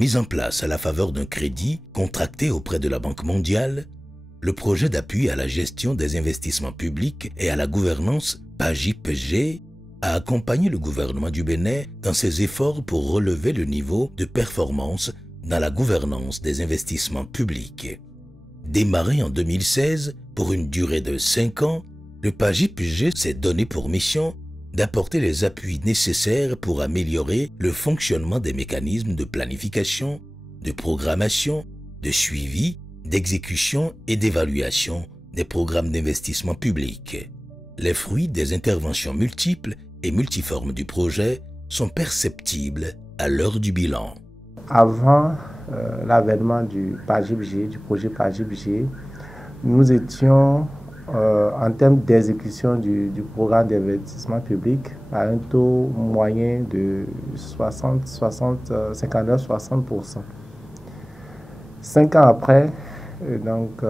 Mis en place à la faveur d'un crédit contracté auprès de la Banque mondiale, le projet d'appui à la gestion des investissements publics et à la gouvernance PAGIP-G a accompagné le gouvernement du Bénin dans ses efforts pour relever le niveau de performance dans la gouvernance des investissements publics. Démarré en 2016 pour une durée de 5 ans, le PAGIP-G s'est donné pour mission d'apporter les appuis nécessaires pour améliorer le fonctionnement des mécanismes de planification, de programmation, de suivi, d'exécution et d'évaluation des programmes d'investissement public. Les fruits des interventions multiples et multiformes du projet sont perceptibles à l'heure du bilan. Avant l'avènement du PAGIP-G, du projet PAGIP-G, nous étions en termes d'exécution du programme d'investissement public à un taux moyen de 59-60%. 5 ans après, donc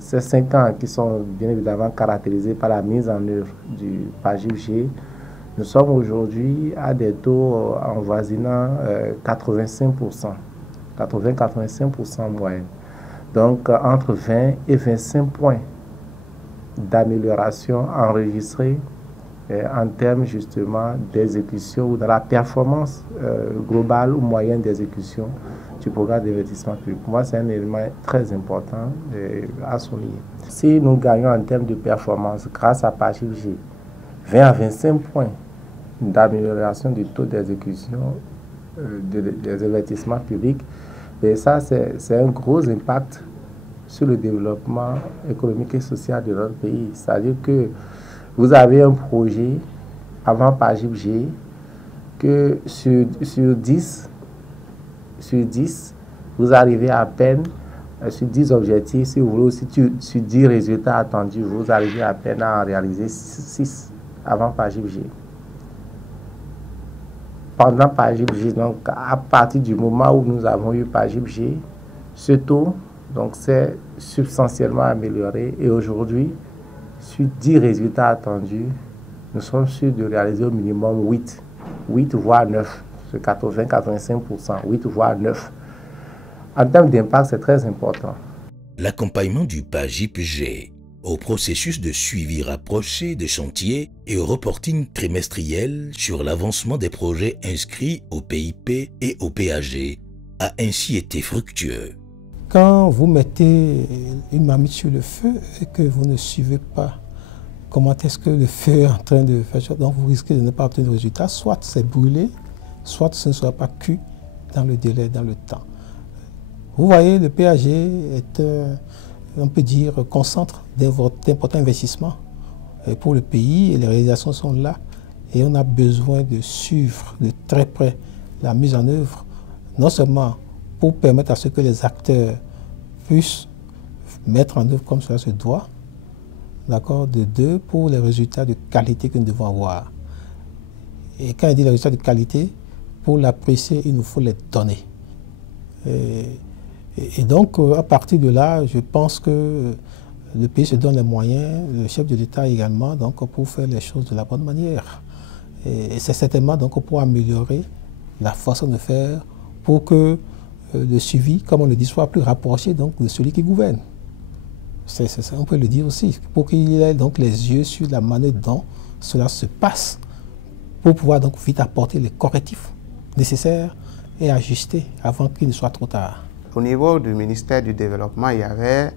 ces 5 ans qui sont bien évidemment caractérisés par la mise en œuvre du PAGIP-G, nous sommes aujourd'hui à des taux avoisinant 85%, 80-85% en moyenne. Donc entre 20 et 25 points d'amélioration enregistrée en termes justement d'exécution ou de la performance globale ou moyenne d'exécution du programme d'investissement public. Pour moi, c'est un élément très important à souligner. Si nous gagnons en termes de performance grâce à PAGIP-G 20 à 25 points d'amélioration du taux d'exécution des investissements publics, et ça, c'est un gros impact sur le développement économique et social de notre pays. C'est-à-dire que vous avez un projet avant PAGIP-G que sur 10, vous arrivez à peine sur 10 objectifs, si vous voulez aussi sur 10 résultats attendus, vous arrivez à peine à en réaliser 6 avant PAGIP-G. Pendant PAGIP-G, donc à partir du moment où nous avons eu PAGIP-G, ce taux s'est substantiellement amélioré et aujourd'hui, sur 10 résultats attendus, nous sommes sûrs de réaliser au minimum 8 voire 9, c'est 80-85%, 8 voire 9. En termes d'impact, c'est très important. L'accompagnement du PAGIP-G au processus de suivi rapproché des chantiers et au reporting trimestriel sur l'avancement des projets inscrits au PIP et au PAG a ainsi été fructueux. Quand vous mettez une marmite sur le feu et que vous ne suivez pas comment est-ce que le feu est en train de faire, donc vous risquez de ne pas obtenir de résultat, soit c'est brûlé, soit ce ne sera pas cuit dans le délai, dans le temps. Vous voyez, le PAG est, on peut dire, concentre d'importants investissements pour le pays et les réalisations sont là. Et on a besoin de suivre de très près la mise en œuvre, non seulement pour permettre à ce que les acteurs puissent mettre en œuvre comme cela se doit, d'accord, de deux, pour les résultats de qualité que nous devons avoir. Et quand on dit les résultats de qualité, pour l'apprécier, il nous faut les donner. Et donc, à partir de là, je pense que le pays se donne les moyens, le chef de l'État également, donc, pour faire les choses de la bonne manière. Et c'est certainement donc, pour améliorer la façon de faire, pour que le suivi, comme on le dit, soit plus rapproché donc, de celui qui gouverne. On peut le dire aussi, pour qu'il ait donc les yeux sur la manière dont cela se passe, pour pouvoir donc vite apporter les correctifs nécessaires et ajuster avant qu'il ne soit trop tard. Au niveau du ministère du Développement, il y avait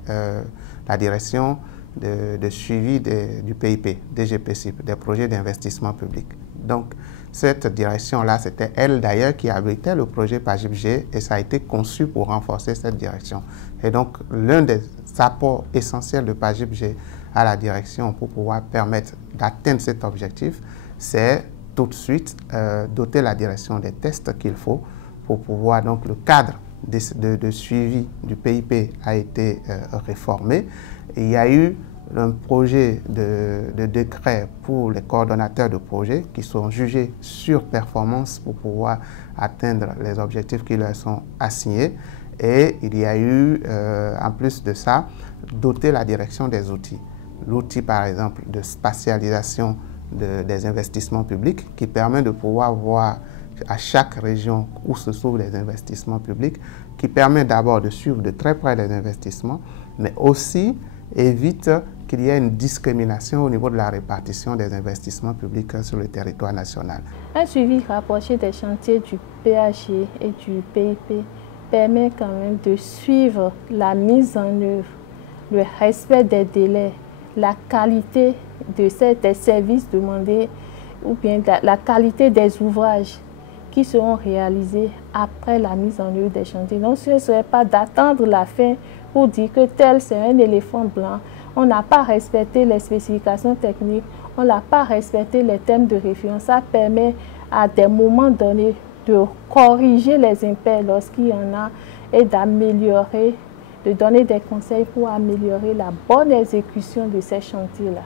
la direction de suivi du PIP, DGPCIP, des projets d'investissement public. Donc, cette direction-là, c'était elle d'ailleurs qui abritait le projet PAGIP-G et ça a été conçu pour renforcer cette direction. Et donc, l'un des apports essentiels de PAGIP-G à la direction pour pouvoir permettre d'atteindre cet objectif, c'est tout de suite doter la direction des tests qu'il faut pour pouvoir, donc le cadre de suivi du PIP a été réformé. Et il y a eu un projet de décret pour les coordonnateurs de projets qui sont jugés sur performance pour pouvoir atteindre les objectifs qui leur sont assignés. Et il y a eu, en plus de ça, doter la direction des outils. L'outil, par exemple, de spatialisation des investissements publics qui permet de pouvoir voir à chaque région où se trouvent les investissements publics, qui permet d'abord de suivre de très près les investissements, mais aussi évite qu'il y ait une discrimination au niveau de la répartition des investissements publics sur le territoire national. Un suivi rapproché des chantiers du PAG et du PIP permet quand même de suivre la mise en œuvre, le respect des délais, la qualité des services demandés ou bien la qualité des ouvrages qui seront réalisés après la mise en œuvre des chantiers. Donc ce ne serait pas d'attendre la fin pour dire que tel c'est un éléphant blanc, on n'a pas respecté les spécifications techniques, on n'a pas respecté les thèmes de référence. Ça permet à des moments donnés de corriger les impairs lorsqu'il y en a et d'améliorer, de donner des conseils pour améliorer la bonne exécution de ces chantiers-là.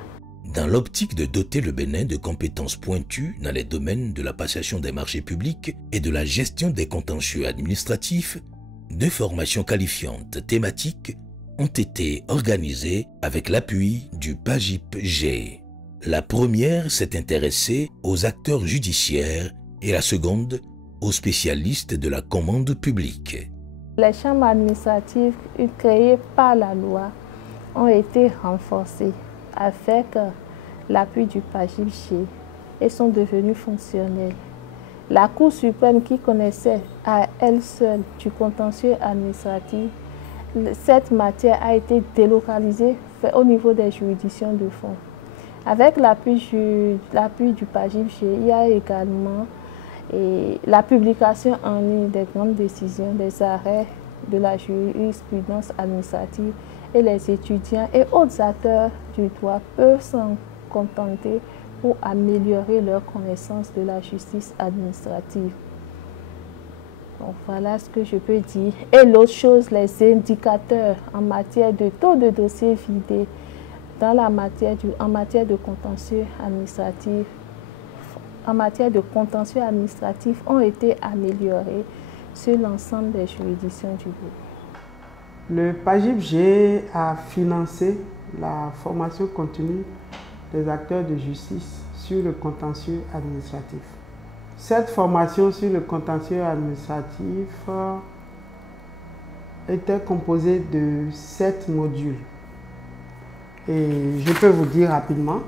Dans l'optique de doter le Bénin de compétences pointues dans les domaines de la passation des marchés publics et de la gestion des contentieux administratifs, 2 formations qualifiantes thématiques ont été organisées avec l'appui du PAGIP-G. La première s'est intéressée aux acteurs judiciaires et la seconde aux spécialistes de la commande publique. Les chambres administratives créées par la loi ont été renforcées avec l'appui du PAGIP-G et sont devenues fonctionnelles. La Cour suprême qui connaissait à elle seule du contentieux administratif, cette matière a été délocalisée au niveau des juridictions de fond. Avec l'appui du PAGIP-G, il y a également la publication en ligne des grandes décisions, des arrêts de la jurisprudence administrative, et les étudiants et autres acteurs du droit peuvent s'en contenter pour améliorer leur connaissance de la justice administrative. Donc voilà ce que je peux dire. Et l'autre chose, les indicateurs en matière de taux de dossiers vidés en matière de contentieux administratif. En matière de contentieux administratif ont été améliorés sur l'ensemble des juridictions du groupe. Le PAGIP-G a financé la formation continue des acteurs de justice sur le contentieux administratif. Cette formation sur le contentieux administratif était composée de 7 modules. Et je peux vous dire rapidement.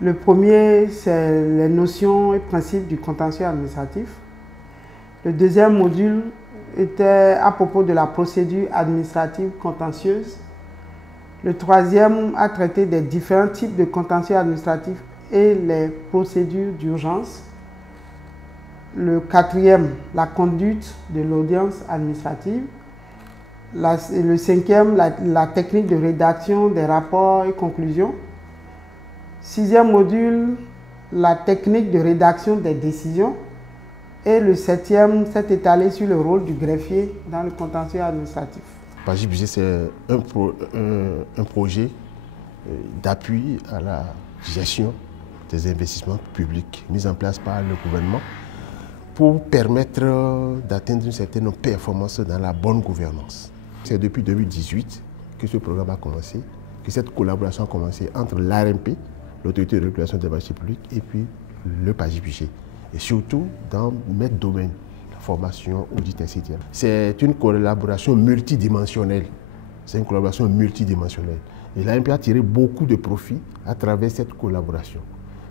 Le premier, c'est les notions et principes du contentieux administratif. Le deuxième module était à propos de la procédure administrative contentieuse. Le troisième a traité des différents types de contentieux administratifs et les procédures d'urgence. Le quatrième, la conduite de l'audience administrative. Le cinquième, la technique de rédaction des rapports et conclusions. Sixième module, la technique de rédaction des décisions. Et le septième s'est étalé sur le rôle du greffier dans le contentieux administratif. PAGIP-G, c'est un projet d'appui à la gestion des investissements publics mis en place par le gouvernement pour permettre d'atteindre une certaine performance dans la bonne gouvernance. C'est depuis 2018 que ce programme a commencé, que cette collaboration a commencé entre l'ARMP, l'autorité de régulation des marchés publics, et puis le PAGIP-G. Et surtout dans mes domaines, la formation, audit, etc. C'est une collaboration multidimensionnelle. C'est une collaboration multidimensionnelle. Et l'ARMP a tiré beaucoup de profit à travers cette collaboration.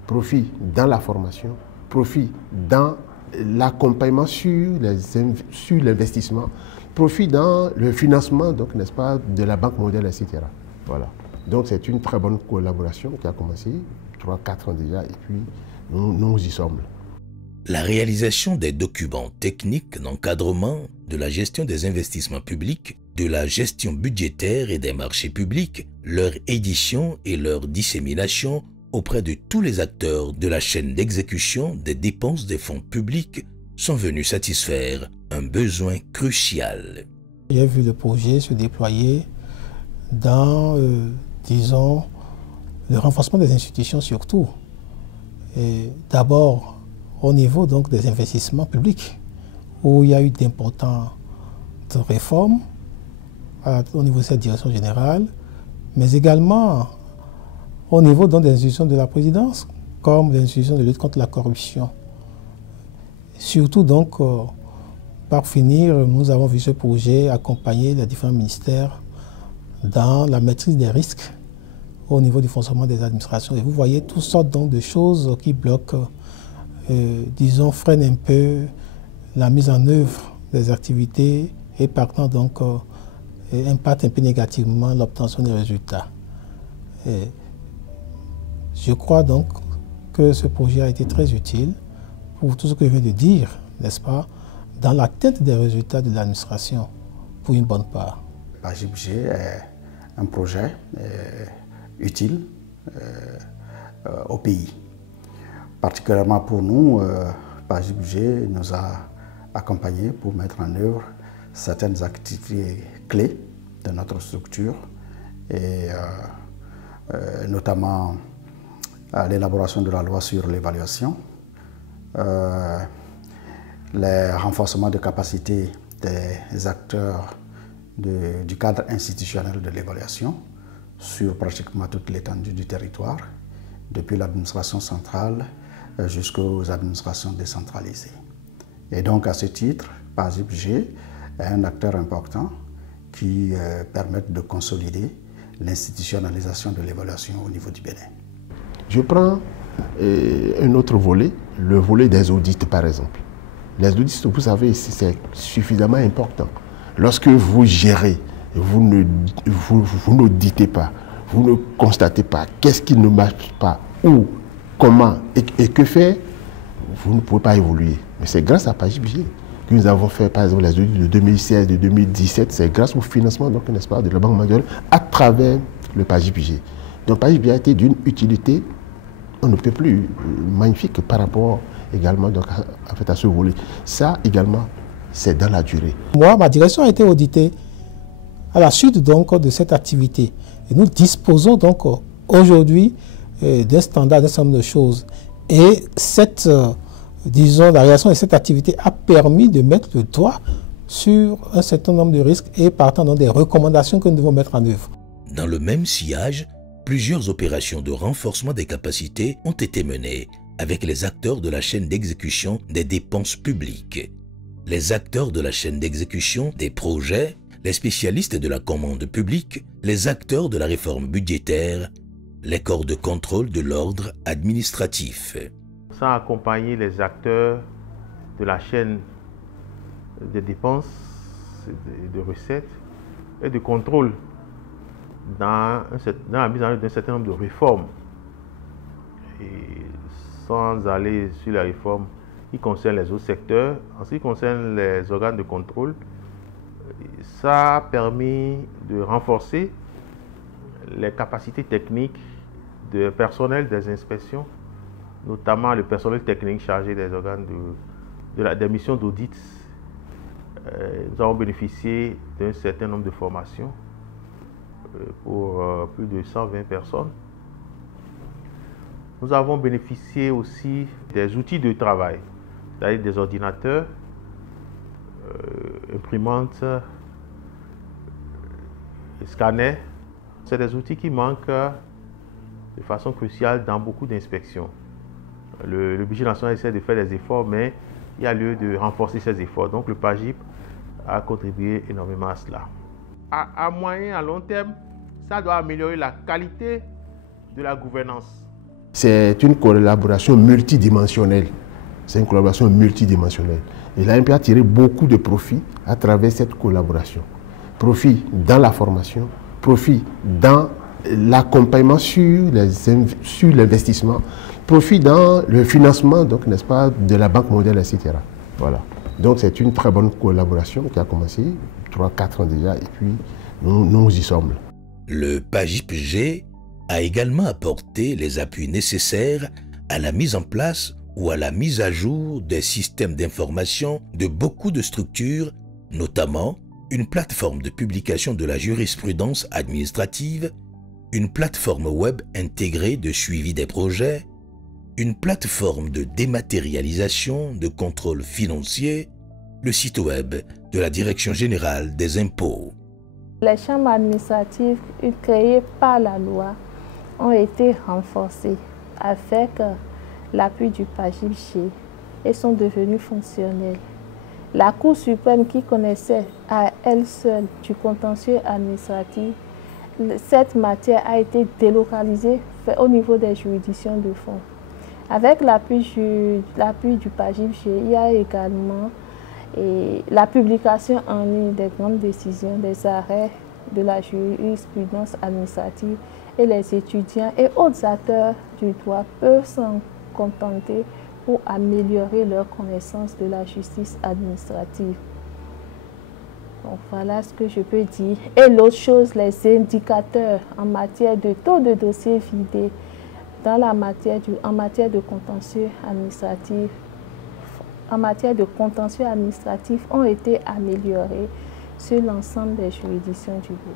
Profit dans la formation, profit dans l'accompagnement sur l'investissement, profit dans le financement, donc, n'est-ce pas, de la Banque mondiale, etc. Voilà. Donc c'est une très bonne collaboration qui a commencé 3-4 ans déjà, et puis nous y sommes. La réalisation des documents techniques d'encadrement de la gestion des investissements publics, de la gestion budgétaire et des marchés publics, leur édition et leur dissémination auprès de tous les acteurs de la chaîne d'exécution des dépenses des fonds publics sont venus satisfaire un besoin crucial. J'ai vu le projet se déployer dans, disons, le renforcement des institutions surtout. D'abord, au niveau donc des investissements publics, où il y a eu d'importantes réformes au niveau de cette direction générale, mais également au niveau donc, des institutions de la présidence, comme les institutions de lutte contre la corruption. Surtout donc, par finir, nous avons vu ce projet accompagner les différents ministères dans la maîtrise des risques au niveau du fonctionnement des administrations. Et vous voyez toutes sortes donc de choses qui bloquent, disons, freinent un peu la mise en œuvre des activités et partant donc impactent un peu négativement l'obtention des résultats. Et je crois donc que ce projet a été très utile pour tout ce que je viens de dire, n'est-ce pas, dans l'atteinte des résultats de l'administration, pour une bonne part. PAGIP-G est un projet utile au pays. Particulièrement pour nous, PAGIP-G nous a accompagnés pour mettre en œuvre certaines activités clés de notre structure, et notamment l'élaboration de la loi sur l'évaluation, les renforcements de capacité des acteurs du cadre institutionnel de l'évaluation sur pratiquement toute l'étendue du territoire, depuis l'administration centrale jusqu'aux administrations décentralisées. Et donc à ce titre, PAGIP-G est un acteur important qui permet de consolider l'institutionnalisation de l'évaluation au niveau du Bénin. Je prends un autre volet, le volet des audits par exemple. Les audits, vous savez, c'est suffisamment important. Lorsque vous gérez, vous n'auditez pas, vous ne constatez pas qu'est-ce qui ne marche pas, où, comment et que faire, vous ne pouvez pas évoluer. Mais c'est grâce à PAGIP-G que nous avons fait, par exemple, les audits de 2016, de 2017. C'est grâce au financement, donc, n'est-ce pas, de la Banque mondiale à travers le PAGIP-G. Donc PAGIP-G a été d'une utilité, on ne peut plus, magnifique par rapport également donc, en fait, à ce volet. Ça également, c'est dans la durée. Moi, ma direction a été auditée à la suite donc de cette activité. Et nous disposons donc aujourd'hui d'un standard, d'un certain nombre de choses. Et cette, disons, la réaction de cette activité a permis de mettre le doigt sur un certain nombre de risques et partant dans des recommandations que nous devons mettre en œuvre. Dans le même sillage, plusieurs opérations de renforcement des capacités ont été menées avec les acteurs de la chaîne d'exécution des dépenses publiques. Les acteurs de la chaîne d'exécution des projets, les spécialistes de la commande publique, les acteurs de la réforme budgétaire, les corps de contrôle de l'ordre administratif. Ça a accompagné les acteurs de la chaîne des dépenses, de recettes et de contrôle dans la mise en œuvre d'un certain nombre de réformes. Et sans aller sur la réforme qui concerne les autres secteurs, en ce qui concerne les organes de contrôle, ça a permis de renforcer les capacités techniques du personnel des inspections, notamment le personnel technique chargé des organes des missions d'audit. Nous avons bénéficié d'un certain nombre de formations pour plus de 120 personnes. Nous avons bénéficié aussi des outils de travail, c'est-à-dire des ordinateurs, imprimantes, scanners. C'est des outils qui manquent de façon cruciale dans beaucoup d'inspections. Le budget national essaie de faire des efforts, mais il y a lieu de renforcer ces efforts. Donc le PAGIP a contribué énormément à cela. À moyen, à long terme, ça doit améliorer la qualité de la gouvernance. C'est une collaboration multidimensionnelle. C'est une collaboration multidimensionnelle. Et l'AMP a tiré beaucoup de profits à travers cette collaboration. Profit dans la formation, profit dans l'accompagnement sur l'investissement, profit dans le financement, donc, n'est-ce pas, de la Banque mondiale, etc. Voilà. Donc c'est une très bonne collaboration qui a commencé 3-4 ans déjà, et puis nous y sommes. Le PAGIP-G a également apporté les appuis nécessaires à la mise en place ou à la mise à jour des systèmes d'information de beaucoup de structures, notamment une plateforme de publication de la jurisprudence administrative, une plateforme web intégrée de suivi des projets, une plateforme de dématérialisation de contrôle financier, le site web de la Direction générale des impôts. Les chambres administratives créées par la loi ont été renforcées avec l'appui du PAGIP-G et sont devenus fonctionnels. La Cour suprême, qui connaissait à elle seule du contentieux administratif, cette matière a été délocalisée au niveau des juridictions de fond. Avec l'appui du PAGIPG, il y a également la publication en ligne des grandes décisions, des arrêts de la jurisprudence administrative, et les étudiants et autres acteurs du droit peuvent s'en contenter pour améliorer leur connaissance de la justice administrative. Donc voilà ce que je peux dire. Et l'autre chose, les indicateurs en matière de taux de dossiers vidés en matière de contentieux administratif. En matière de contentieux administratif ont été améliorés sur l'ensemble des juridictions du groupe.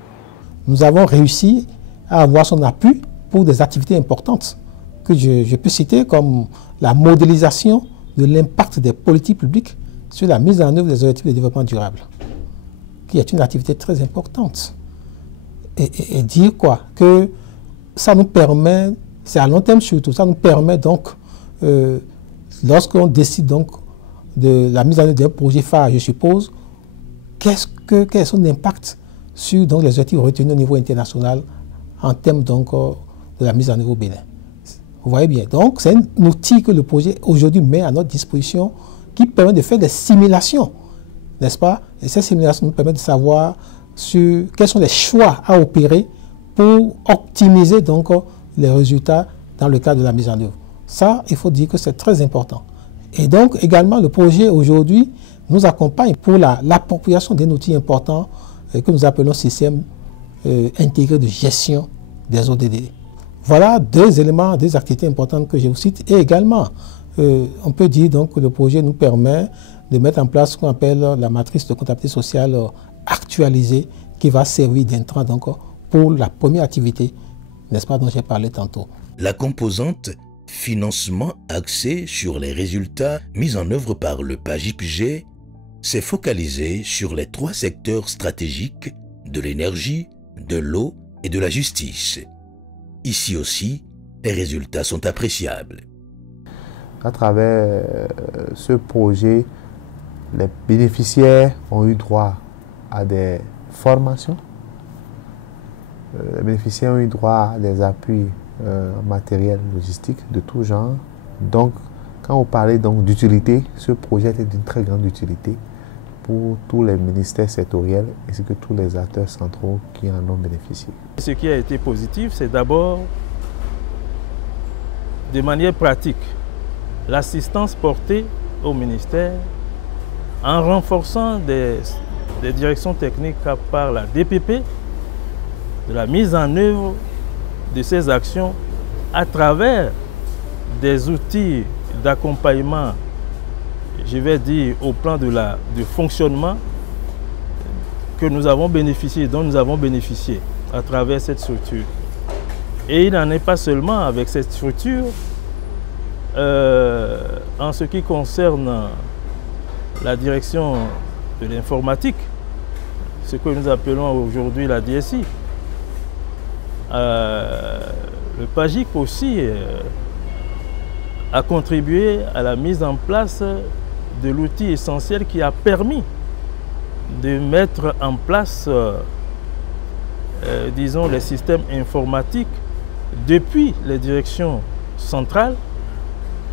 Nous avons réussi à avoir son appui pour des activités importantes que je peux citer comme la modélisation de l'impact des politiques publiques sur la mise en œuvre des objectifs de développement durable, qui est une activité très importante. Et dire quoi? Que ça nous permet, c'est à long terme surtout, ça nous permet donc, lorsqu'on décide donc de la mise en œuvre d'un projet phare, je suppose, quel est son impact sur donc, les objectifs retenus au niveau international en termes donc, de la mise en œuvre au Bénin. Vous voyez bien. Donc, c'est un outil que le projet aujourd'hui met à notre disposition qui permet de faire des simulations, n'est-ce pas? Et ces simulations nous permettent de savoir sur quels sont les choix à opérer pour optimiser donc les résultats dans le cadre de la mise en œuvre. Ça, il faut dire que c'est très important. Et donc, également, le projet aujourd'hui nous accompagne pour l'appropriation d'un outil important que nous appelons système intégré de gestion des ODD. Voilà deux éléments, deux activités importantes que je vous cite. Et également, on peut dire donc que le projet nous permet de mettre en place ce qu'on appelle la matrice de comptabilité sociale actualisée qui va servir d'intrant donc pour la première activité, n'est-ce pas, dont j'ai parlé tantôt. La composante financement axée sur les résultats mis en œuvre par le PAGIPG s'est focalisée sur les trois secteurs stratégiques de l'énergie, de l'eau et de la justice. Ici aussi, les résultats sont appréciables. À travers ce projet, les bénéficiaires ont eu droit à des formations. Les bénéficiaires ont eu droit à des appuis matériels, logistiques de tout genre. Donc, quand on parlait d'utilité, ce projet était d'une très grande utilité pour tous les ministères sectoriels ainsi que tous les acteurs centraux qui en ont bénéficié. Ce qui a été positif, c'est d'abord, de manière pratique, l'assistance portée au ministère en renforçant des directions techniques par la DPP, de la mise en œuvre de ces actions à travers des outils d'accompagnement, je vais dire au plan du fonctionnement que nous avons bénéficié, dont nous avons bénéficié à travers cette structure. Et il n'en est pas seulement avec cette structure. En ce qui concerne la direction de l'informatique, ce que nous appelons aujourd'hui la DSI, le PAGIP aussi a contribué à la mise en place de l'outil essentiel qui a permis de mettre en place, disons, les systèmes informatiques depuis les directions centrales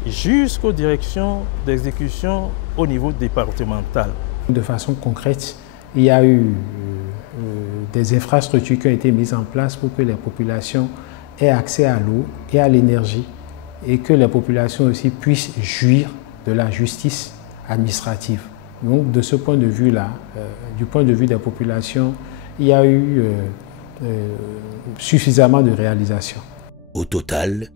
jusqu'aux directions d'exécution au niveau départemental. De façon concrète, il y a eu des infrastructures qui ont été mises en place pour que les populations aient accès à l'eau et à l'énergie et que les populations aussi puissent jouir de la justice administrative. Donc de ce point de vue-là, du point de vue des populations, il y a eu suffisamment de réalisations. Au total,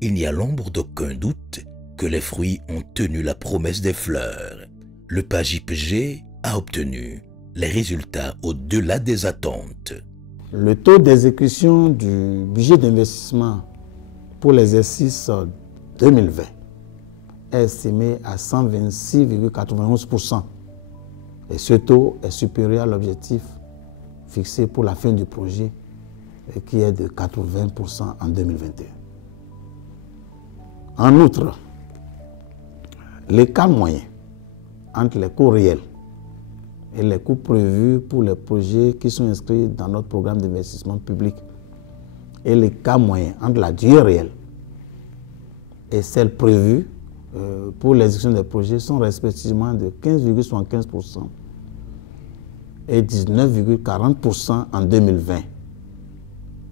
il n'y a l'ombre d'aucun doute que les fruits ont tenu la promesse des fleurs. Le PAGIPG a obtenu les résultats au-delà des attentes. Le taux d'exécution du budget d'investissement pour l'exercice 2020 est estimé à 126,91%. Et ce taux est supérieur à l'objectif fixé pour la fin du projet, qui est de 80% en 2021. En outre, l'écart moyen entre les coûts réels et les coûts prévus pour les projets qui sont inscrits dans notre programme d'investissement public et l'écart moyen entre la durée réelle et celle prévue pour l'exécution des projets sont respectivement de 15,75% et 19,40% en 2020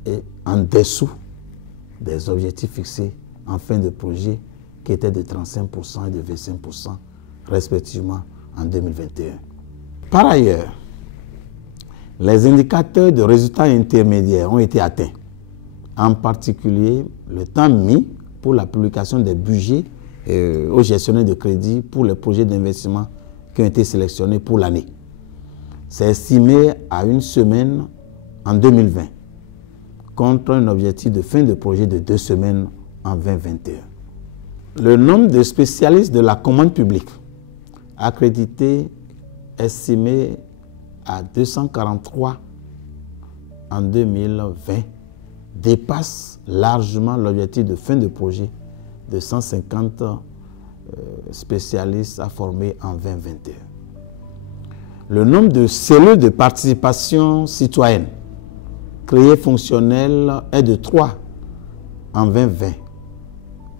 et en dessous des objectifs fixés en fin de projet qui étaient de 35% et de 25% respectivement en 2021. Par ailleurs, les indicateurs de résultats intermédiaires ont été atteints, en particulier le temps mis pour la publication des budgets aux gestionnaires de crédit pour les projets d'investissement qui ont été sélectionnés pour l'année. C'est estimé à 1 semaine en 2020, contre un objectif de fin de projet de 2 semaines en 2021. Le nombre de spécialistes de la commande publique accrédités estimé à 243 en 2020 dépasse largement l'objectif de fin de projet de 150 spécialistes à former en 2021. Le nombre de cellules de participation citoyenne créées fonctionnelles est de 3 en 2020,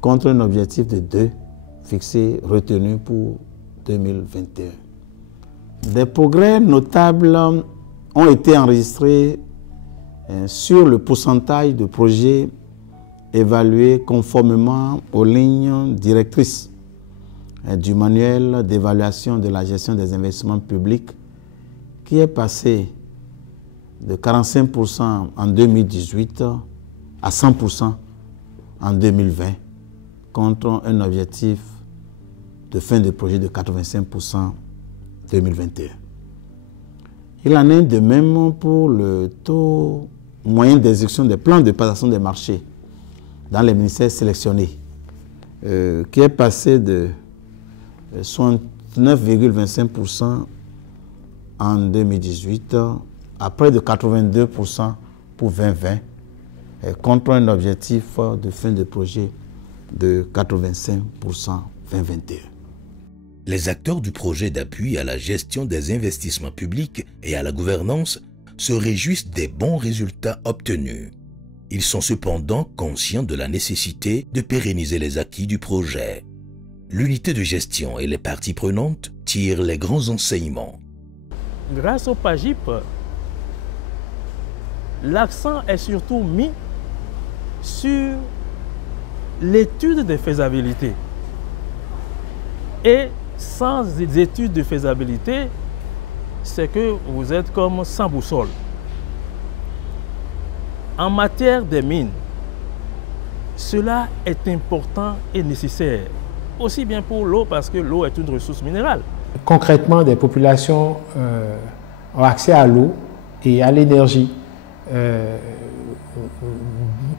contre un objectif de 2 fixé, retenu pour 2021. Des progrès notables ont été enregistrés sur le pourcentage de projets évalués conformément aux lignes directrices du manuel d'évaluation de la gestion des investissements publics, qui est passé de 45% en 2018 à 100% en 2020, contre un objectif de fin de projet de 85% en 2021. Il en est de même pour le taux moyen d'exécution des plans de passation des marchés dans les ministères sélectionnés, qui est passé de 69,25% en 2018 à près de 82% pour 2020, contre un objectif de fin de projet de 85% 2021. Les acteurs du projet d'appui à la gestion des investissements publics et à la gouvernance se réjouissent des bons résultats obtenus. Ils sont cependant conscients de la nécessité de pérenniser les acquis du projet. L'unité de gestion et les parties prenantes tirent les grands enseignements. Grâce au PAGIP, l'accent est surtout mis sur l'étude de faisabilité. Et sans études de faisabilité, c'est que vous êtes comme sans boussole. En matière des mines, cela est important et nécessaire, aussi bien pour l'eau, parce que l'eau est une ressource minérale. Concrètement, des populations ont accès à l'eau et à l'énergie.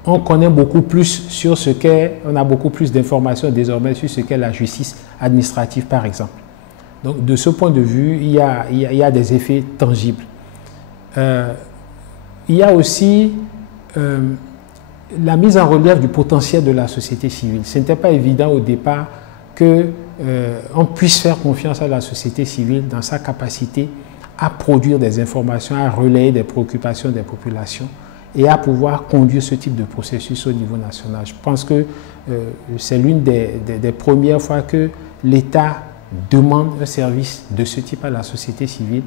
On connaît beaucoup plus sur ce qu'est, on a beaucoup plus d'informations désormais sur ce qu'est la justice administrative, par exemple. Donc, de ce point de vue, il y a des effets tangibles. Il y a aussi la mise en relief du potentiel de la société civile. Ce n'était pas évident au départ qu'on puisse faire confiance à la société civile dans sa capacité à produire des informations, à relayer des préoccupations des populations et à pouvoir conduire ce type de processus au niveau national. Je pense que c'est l'une des premières fois que l'État demande un service de ce type à la société civile,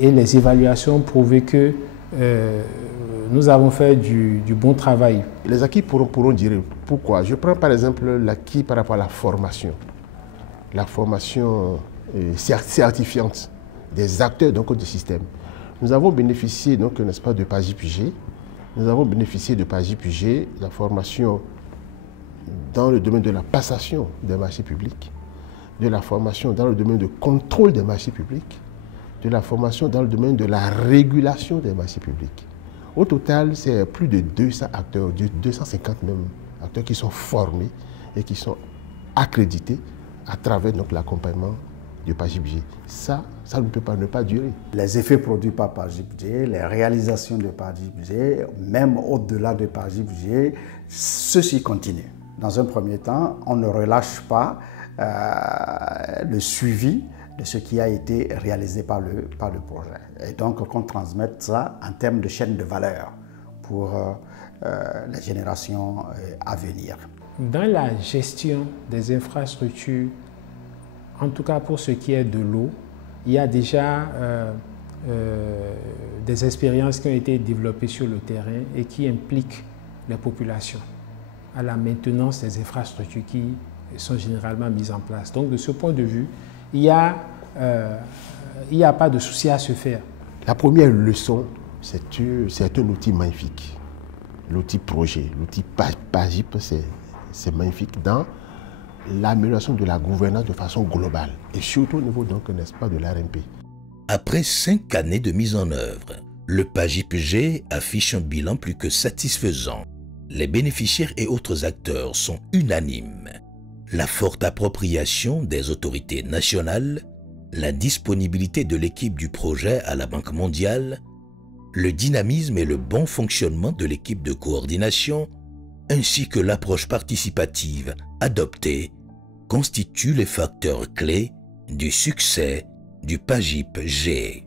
et les évaluations ont prouvé que nous avons fait du bon travail. Les acquis pourront dire pourquoi. Je prends par exemple l'acquis par rapport à la formation certifiante des acteurs donc, du système. Nous avons bénéficié, donc, n'est-ce pas, de PAGIP-UG. Nous avons bénéficié de PAGIP-UG, la formation dans le domaine de la passation des marchés publics, de la formation dans le domaine de contrôle des marchés publics, de la formation dans le domaine de la régulation des marchés publics. Au total, c'est plus de 200 acteurs, 250 même acteurs qui sont formés et qui sont accrédités à travers l'accompagnement du PAGIP-UG. Ça ne peut pas ne pas durer. Les effets produits par PAGIP-UG, les réalisations de PAGIP-UG, même au-delà de PAGIP-UG, ceci continue. Dans un premier temps, on ne relâche pas le suivi de ce qui a été réalisé par le projet. Et donc qu'on transmette ça en termes de chaîne de valeur pour les générations à venir. Dans la gestion des infrastructures, en tout cas pour ce qui est de l'eau, il y a déjà des expériences qui ont été développées sur le terrain et qui impliquent les populations à la maintenance des infrastructures qui sont généralement mises en place. Donc de ce point de vue, il n'y a pas de souci à se faire. La première leçon, c'est un outil magnifique. L'outil projet, l'outil PAGIP, c'est magnifique dans l'amélioration de la gouvernance de façon globale et surtout au niveau, donc, n'est-ce pas, de l'RMP. Après 5 années de mise en œuvre, le PAGIP-G affiche un bilan plus que satisfaisant. Les bénéficiaires et autres acteurs sont unanimes. La forte appropriation des autorités nationales, la disponibilité de l'équipe du projet à la Banque mondiale, le dynamisme et le bon fonctionnement de l'équipe de coordination, ainsi que l'approche participative adoptée, constituent les facteurs clés du succès du PAGIP-G.